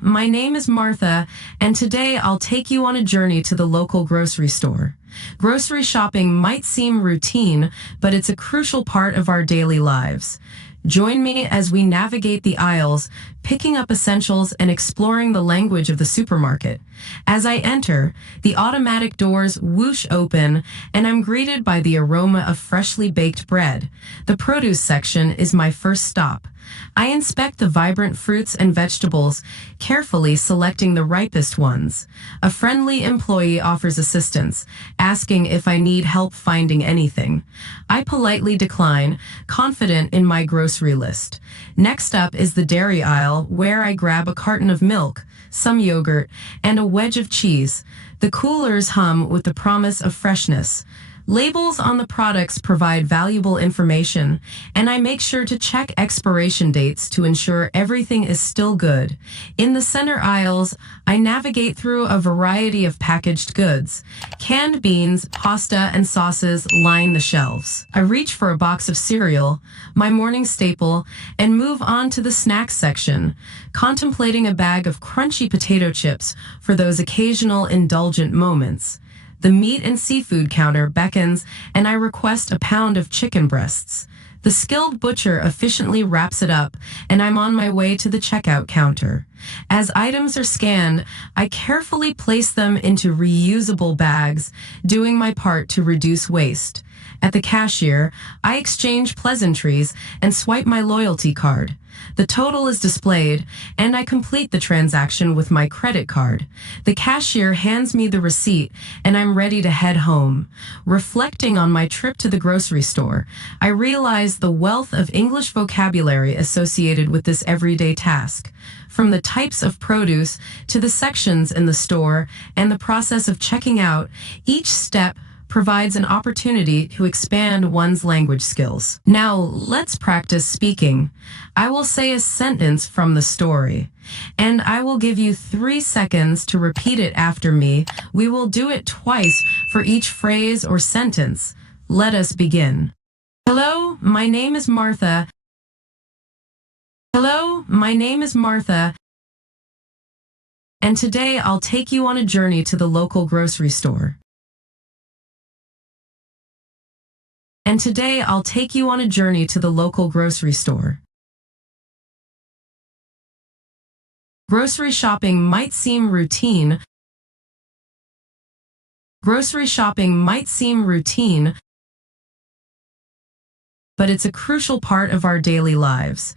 my name is Martha, and today I'll take you on a journey to the local grocery store. Grocery shopping might seem routine, but it's a crucial part of our daily lives. Join me as we navigate the aisles, picking up essentials and exploring the language of the supermarket. As I enter, the automatic doors whoosh open, and I'm greeted by the aroma of freshly baked bread. The produce section is my first stop. I inspect the vibrant fruits and vegetables, carefully selecting the ripest ones. A friendly employee offers assistance, asking if I need help finding anything. I politely decline, confident in my grocery list. Next up is the dairy aisle, where I grab a carton of milk, some yogurt, and a wedge of cheese. The coolers hum with the promise of freshness. Labels on the products provide valuable information, and I make sure to check expiration dates to ensure everything is still good. In the center aisles, I navigate through a variety of packaged goods. Canned beans, pasta, and sauces line the shelves. I reach for a box of cereal, my morning staple, and move on to the snacks section, contemplating a bag of crunchy potato chips for those occasional indulgent moments. The meat and seafood counter beckons, and I request a pound of chicken breasts. The skilled butcher efficiently wraps it up, and I'm on my way to the checkout counter. As items are scanned, I carefully place them into reusable bags, doing my part to reduce waste. At the cashier, I exchange pleasantries and swipe my loyalty card. The total is displayed, and I complete the transaction with my credit card. The cashier hands me the receipt, and I'm ready to head home. Reflecting on my trip to the grocery store, I realize the wealth of English vocabulary associated with this everyday task. From the types of produce to the sections in the store and the process of checking out, each step provides an opportunity to expand one's language skills. Now, let's practice speaking. I will say a sentence from the story, and I will give you 3 seconds to repeat it after me. We will do it twice for each phrase or sentence. Let us begin. Hello, my name is Martha. Hello, my name is Martha, and today I'll take you on a journey to the local grocery store. And today I'll take you on a journey to the local grocery store. Grocery shopping might seem routine. Grocery shopping might seem routine, but it's a crucial part of our daily lives.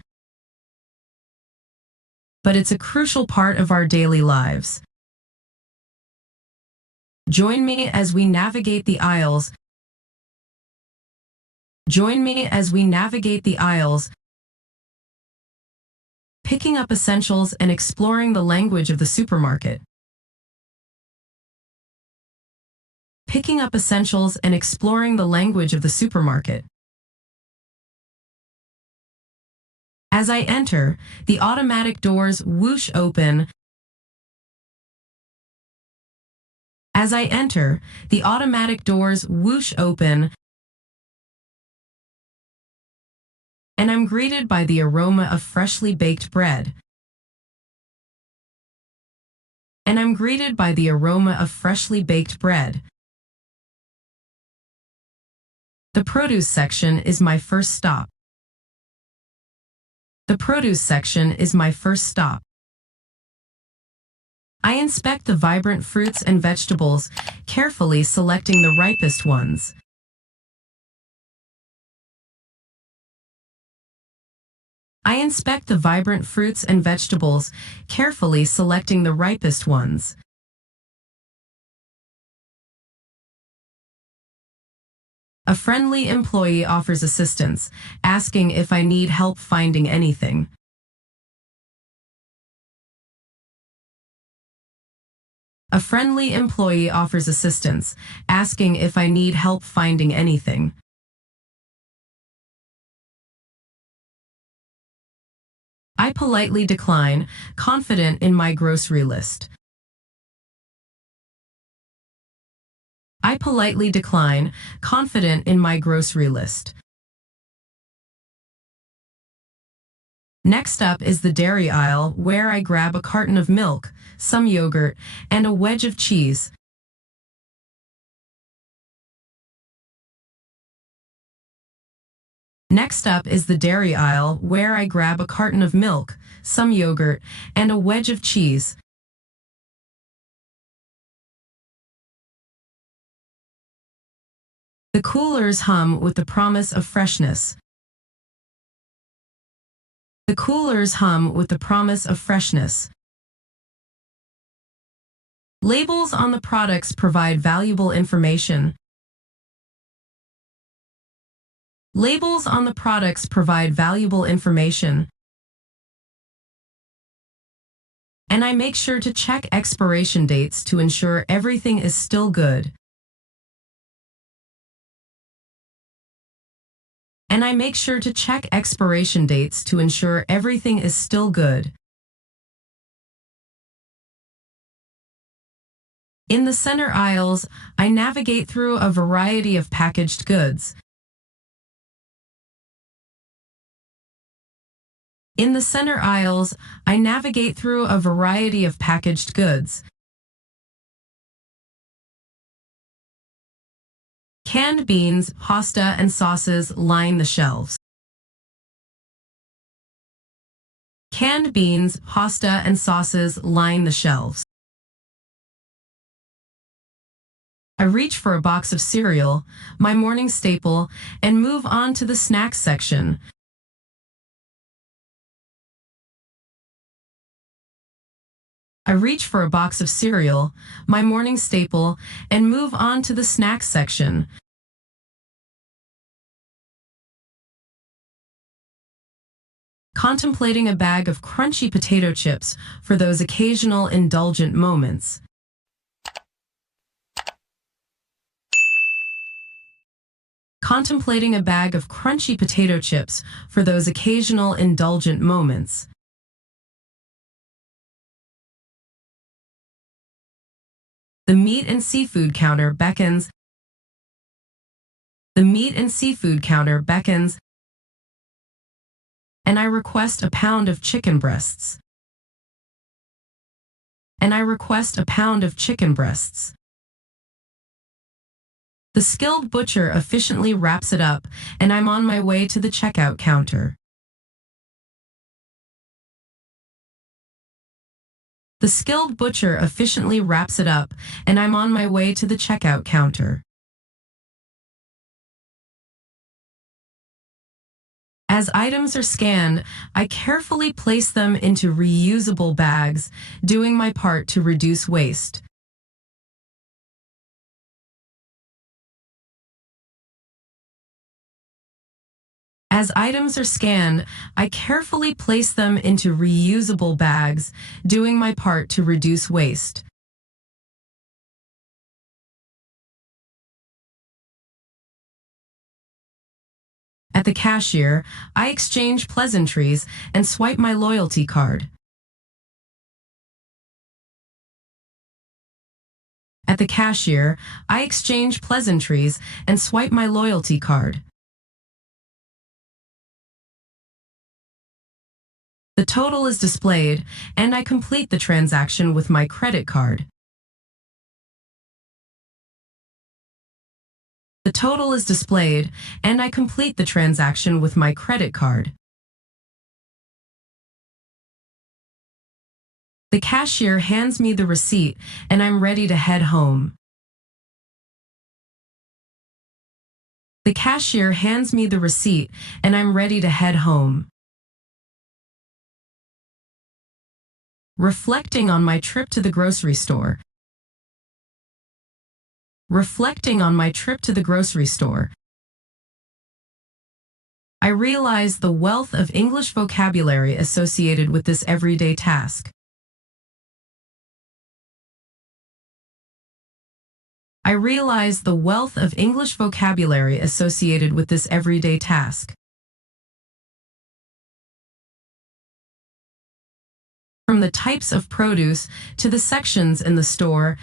But it's a crucial part of our daily lives. Join me as we navigate the aisles. Join me as we navigate the aisles, picking up essentials and exploring the language of the supermarket. Picking up essentials and exploring the language of the supermarket. As I enter, the automatic doors whoosh open. As I enter, the automatic doors whoosh open, and I'm greeted by the aroma of freshly baked bread. And I'm greeted by the aroma of freshly baked bread. The produce section is my first stop. The produce section is my first stop. I inspect the vibrant fruits and vegetables, carefully selecting the ripest ones. I inspect the vibrant fruits and vegetables, carefully selecting the ripest ones. A friendly employee offers assistance, asking if I need help finding anything. A friendly employee offers assistance, asking if I need help finding anything. I politely decline, confident in my grocery list. I politely decline, confident in my grocery list. Next up is the dairy aisle, where I grab a carton of milk, some yogurt, and a wedge of cheese. Next up is the dairy aisle, where I grab a carton of milk, some yogurt, and a wedge of cheese. The coolers hum with the promise of freshness. The coolers hum with the promise of freshness. Labels on the products provide valuable information. Labels on the products provide valuable information. And I make sure to check expiration dates to ensure everything is still good. And I make sure to check expiration dates to ensure everything is still good. In the center aisles, I navigate through a variety of packaged goods. In the center aisles, I navigate through a variety of packaged goods. Canned beans, pasta, and sauces line the shelves. Canned beans, pasta, and sauces line the shelves. I reach for a box of cereal, my morning staple, and move on to the snacks section. I reach for a box of cereal, my morning staple, and move on to the snacks section. Contemplating a bag of crunchy potato chips for those occasional indulgent moments. Contemplating a bag of crunchy potato chips for those occasional indulgent moments. The meat and seafood counter beckons. The meat and seafood counter beckons. And I request a pound of chicken breasts. And I request a pound of chicken breasts. The skilled butcher efficiently wraps it up, and I'm on my way to the checkout counter. The skilled butcher efficiently wraps it up, and I'm on my way to the checkout counter. As items are scanned, I carefully place them into reusable bags, doing my part to reduce waste. As items are scanned, I carefully place them into reusable bags, doing my part to reduce waste. At the cashier, I exchange pleasantries and swipe my loyalty card. At the cashier, I exchange pleasantries and swipe my loyalty card. The total is displayed, and I complete the transaction with my credit card. The total is displayed, and I complete the transaction with my credit card. The cashier hands me the receipt, and I'm ready to head home. The cashier hands me the receipt, and I'm ready to head home. Reflecting on my trip to the grocery store. Reflecting on my trip to the grocery store. I realize the wealth of English vocabulary associated with this everyday task. I realize the wealth of English vocabulary associated with this everyday task. From the types of produce to the sections in the store.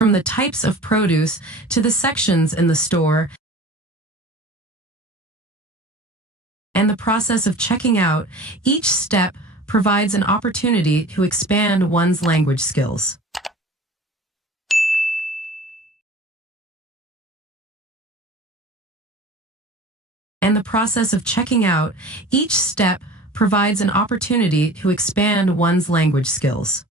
From the types of produce to the sections in the store. and the process of checking out, each step provides an opportunity to expand one's language skills. And the process of checking out, each step provides an opportunity to expand one's language skills.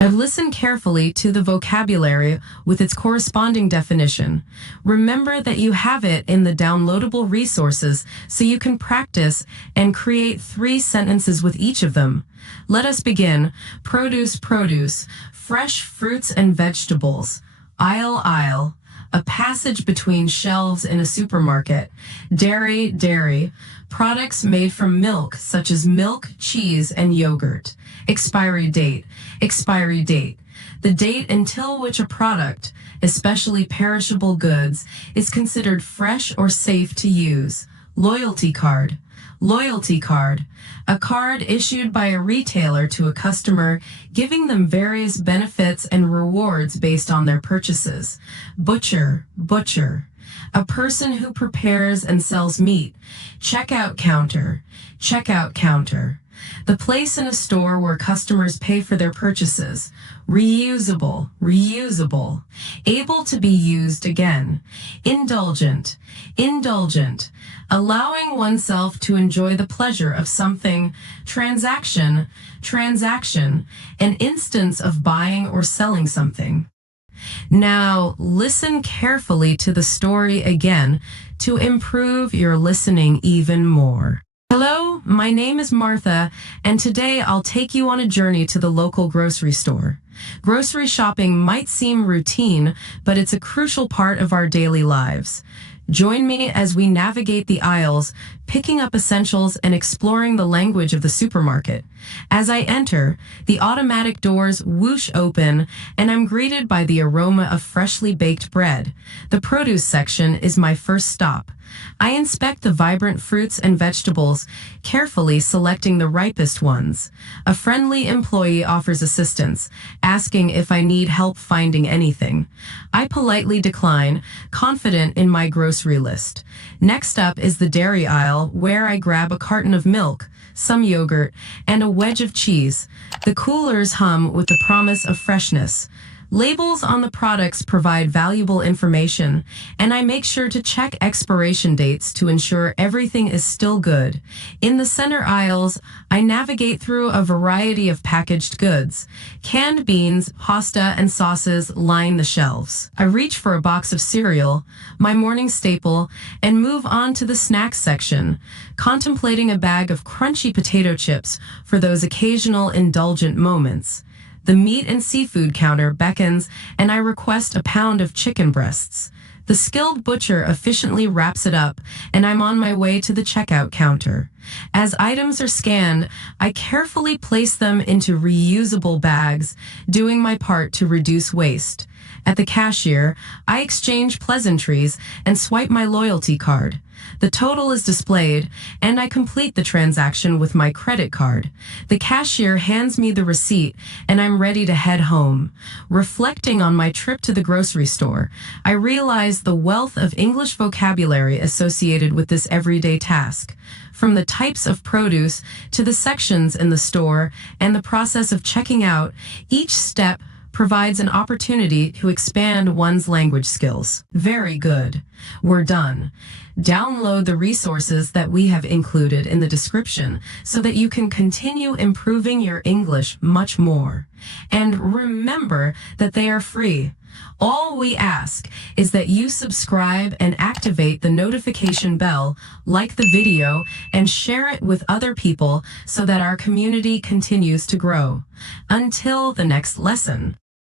I've listened carefully to the vocabulary with its corresponding definition. Remember that you have it in the downloadable resources so you can practice and create 3 sentences with each of them. Let us begin. Produce, fresh fruits and vegetables. Aisle, a passage between shelves in a supermarket. Dairy, products made from milk such as milk, cheese, and yogurt. Expiry date, the date until which a product, especially perishable goods, is considered fresh or safe to use. Loyalty card, a card issued by a retailer to a customer, giving them various benefits and rewards based on their purchases. Butcher, a person who prepares and sells meat. Checkout counter, the place in a store where customers pay for their purchases. Reusable, able to be used again. Indulgent, allowing oneself to enjoy the pleasure of something. Transaction, an instance of buying or selling something. Now, listen carefully to the story again to improve your listening even more. Hello, my name is Martha, and today I'll take you on a journey to the local grocery store. Grocery shopping might seem routine, but it's a crucial part of our daily lives. Join me as we navigate the aisles, picking up essentials and exploring the language of the supermarket. As I enter, the automatic doors whoosh open, and I'm greeted by the aroma of freshly baked bread. The produce section is my first stop. I inspect the vibrant fruits and vegetables, carefully selecting the ripest ones. A friendly employee offers assistance, asking if I need help finding anything. I politely decline, confident in my grocery list. Next up is the dairy aisle, where I grab a carton of milk, some yogurt, and a wedge of cheese. The coolers hum with the promise of freshness. Labels on the products provide valuable information, and I make sure to check expiration dates to ensure everything is still good. In the center aisles, I navigate through a variety of packaged goods. Canned beans, pasta, and sauces line the shelves. I reach for a box of cereal, my morning staple, and move on to the snacks section, contemplating a bag of crunchy potato chips for those occasional indulgent moments. The meat and seafood counter beckons, and I request a pound of chicken breasts. The skilled butcher efficiently wraps it up, and I'm on my way to the checkout counter. As items are scanned, I carefully place them into reusable bags, doing my part to reduce waste. At the cashier, I exchange pleasantries and swipe my loyalty card. The total is displayed, and I complete the transaction with my credit card. The cashier hands me the receipt, and I'm ready to head home. Reflecting on my trip to the grocery store, I realize the wealth of English vocabulary associated with this everyday task. From the types of produce to the sections in the store and the process of checking out, each step provides an opportunity to expand one's language skills. Very good. We're done. Download the resources that we have included in the description so that you can continue improving your English much more. And remember that they are free. All we ask is that you subscribe and activate the notification bell, like the video, and share it with other people so that our community continues to grow. Until the next lesson.